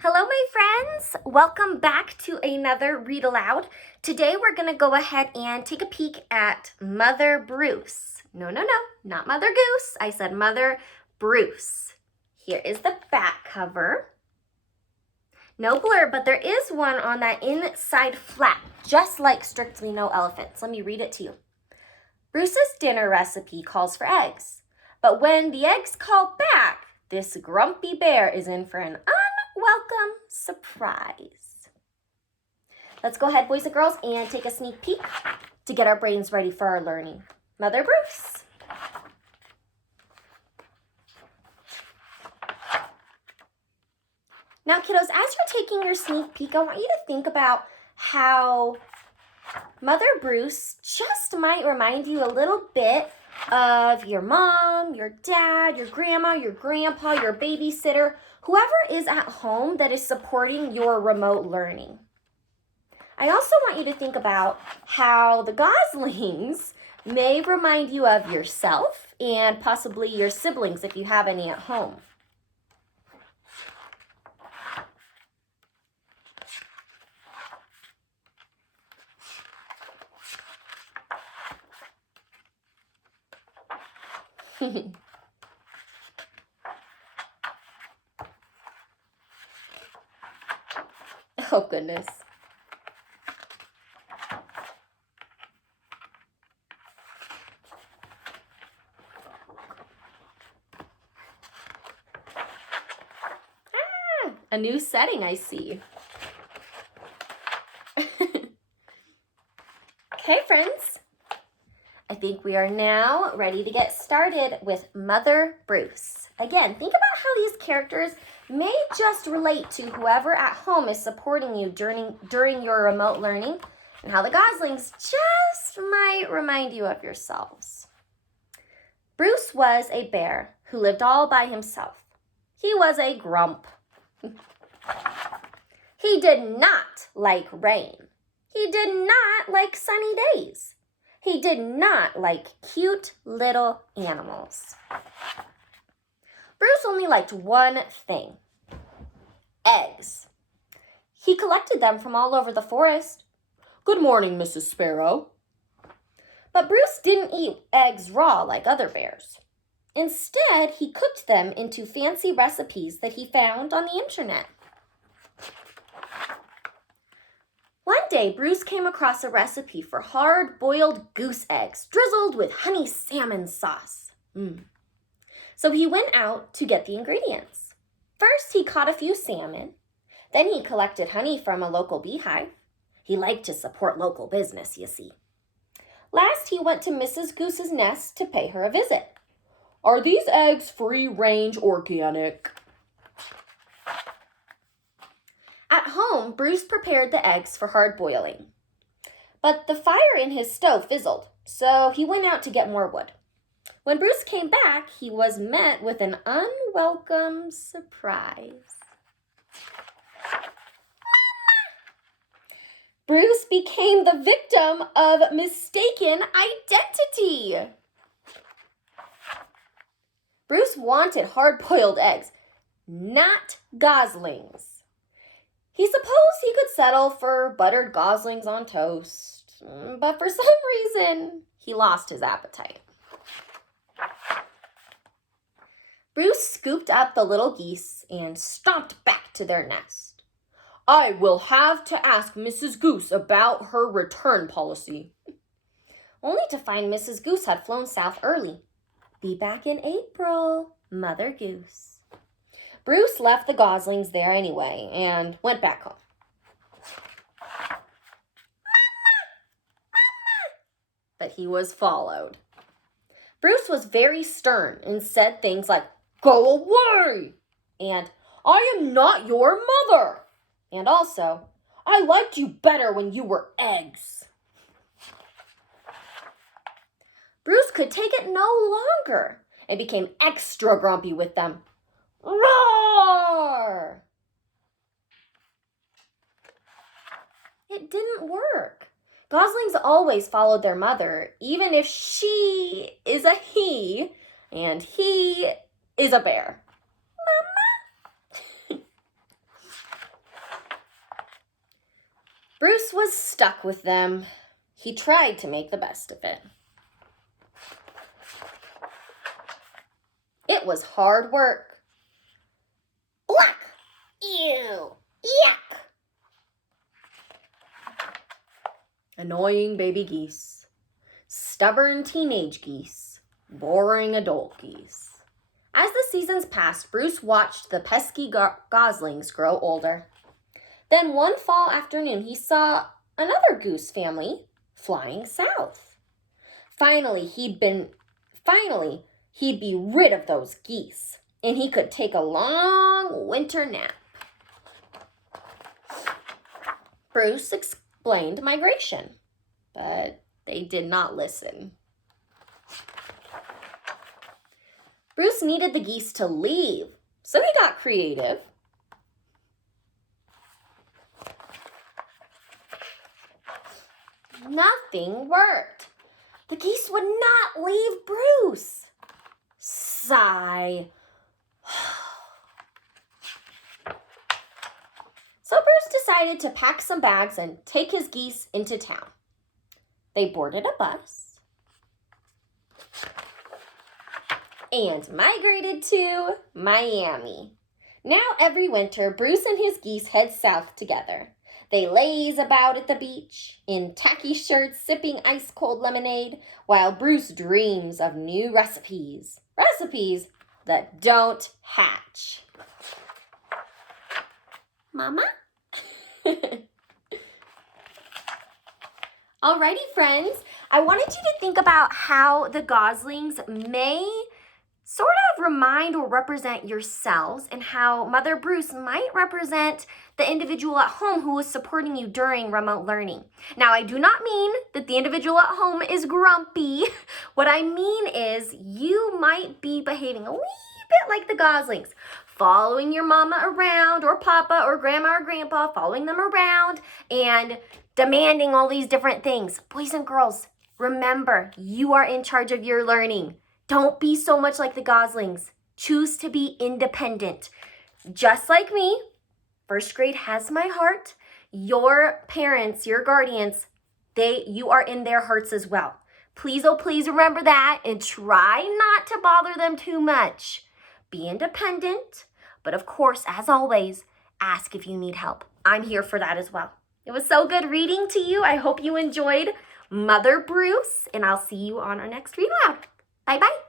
Hello, my friends. Welcome back to another Read Aloud. Today we're going to go ahead and take a peek at Mother Bruce. No, not Mother Goose. I said Mother Bruce. Here is the back cover. No blur, but there is one on that inside flap, just like Strictly No Elephants. Let me read it to you. Bruce's dinner recipe calls for eggs, but when the eggs call back, this grumpy bear is in for an unwelcome surprise. Let's go ahead, boys and girls, and take a sneak peek to get our brains ready for our learning. Mother Bruce. Now, kiddos, as you're taking your sneak peek, I want you to think about how Mother Bruce just might remind you a little bit of your mom, your dad, your grandma, your grandpa, your babysitter, whoever is at home that is supporting your remote learning. I also want you to think about how the goslings may remind you of yourself and possibly your siblings if you have any at home. Oh, goodness. A new setting, I see. Okay, friends. I think we are now ready to get started with Mother Bruce. Again, think about how these characters may just relate to whoever at home is supporting you during your remote learning, and how the goslings just might remind you of yourselves. Bruce was a bear who lived all by himself. He was a grump. He did not like rain. He did not like sunny days. He did not like cute little animals. Bruce only liked one thing: eggs. He collected them from all over the forest. "Good morning, Mrs. Sparrow." But Bruce didn't eat eggs raw like other bears. Instead, he cooked them into fancy recipes that he found on the internet. One day, Bruce came across a recipe for hard-boiled goose eggs drizzled with honey salmon sauce. So he went out to get the ingredients. First, he caught a few salmon. Then he collected honey from a local beehive. He liked to support local business, you see. Last, he went to Mrs. Goose's nest to pay her a visit. "Are these eggs free-range organic?" At home, Bruce prepared the eggs for hard boiling. But the fire in his stove fizzled, so he went out to get more wood. When Bruce came back, he was met with an unwelcome surprise. Bruce became the victim of mistaken identity. Bruce wanted hard-boiled eggs, not goslings. He supposed he could settle for buttered goslings on toast, but for some reason, he lost his appetite. Bruce scooped up the little geese and stomped back to their nest. "I will have to ask Mrs. Goose about her return policy." Only to find Mrs. Goose had flown south early. "Be back in April, Mother Goose." Bruce left the goslings there anyway and went back home. But he was followed. Bruce was very stern and said things like, "Go away!" and "I am not your mother!" and also, "I liked you better when you were eggs." Bruce could take it no longer and became extra grumpy with them. Roar! It didn't work. Goslings always followed their mother, even if she is a he and he is a bear. Mama! Bruce was stuck with them. He tried to make the best of it. It was hard work. Black! Ew! Yuck! Annoying baby geese. Stubborn teenage geese. Boring adult geese. As the seasons passed, Bruce watched the pesky goslings grow older. Then one fall afternoon, he saw another goose family flying south. Finally, he'd be rid of those geese, and he could take a long winter nap. Bruce explained migration, but they did not listen. Bruce needed the geese to leave, so he got creative. Nothing worked. The geese would not leave Bruce. Sigh. So Bruce decided to pack some bags and take his geese into town. They boarded a bus and migrated to Miami. Now every winter, Bruce and his geese head south together. They laze about at the beach in tacky shirts, sipping ice-cold lemonade, while Bruce dreams of new recipes. Recipes that don't hatch. Mama? Alrighty, friends. I wanted you to think about how the goslings may sort of remind or represent yourselves, and how Mother Bruce might represent the individual at home who is supporting you during remote learning. Now, I do not mean that the individual at home is grumpy. What I mean is you might be behaving a wee bit like the goslings, following your mama around, or papa or grandma or grandpa, following them around and demanding all these different things. Boys and girls, remember, you are in charge of your learning. Don't be so much like the goslings. Choose to be independent. Just like me, first grade has my heart. Your parents, your guardians, you are in their hearts as well. Please, oh please remember that, and try not to bother them too much. Be independent, but of course, as always, ask if you need help. I'm here for that as well. It was so good reading to you. I hope you enjoyed Mother Bruce, and I'll see you on our next read aloud. Bye-bye.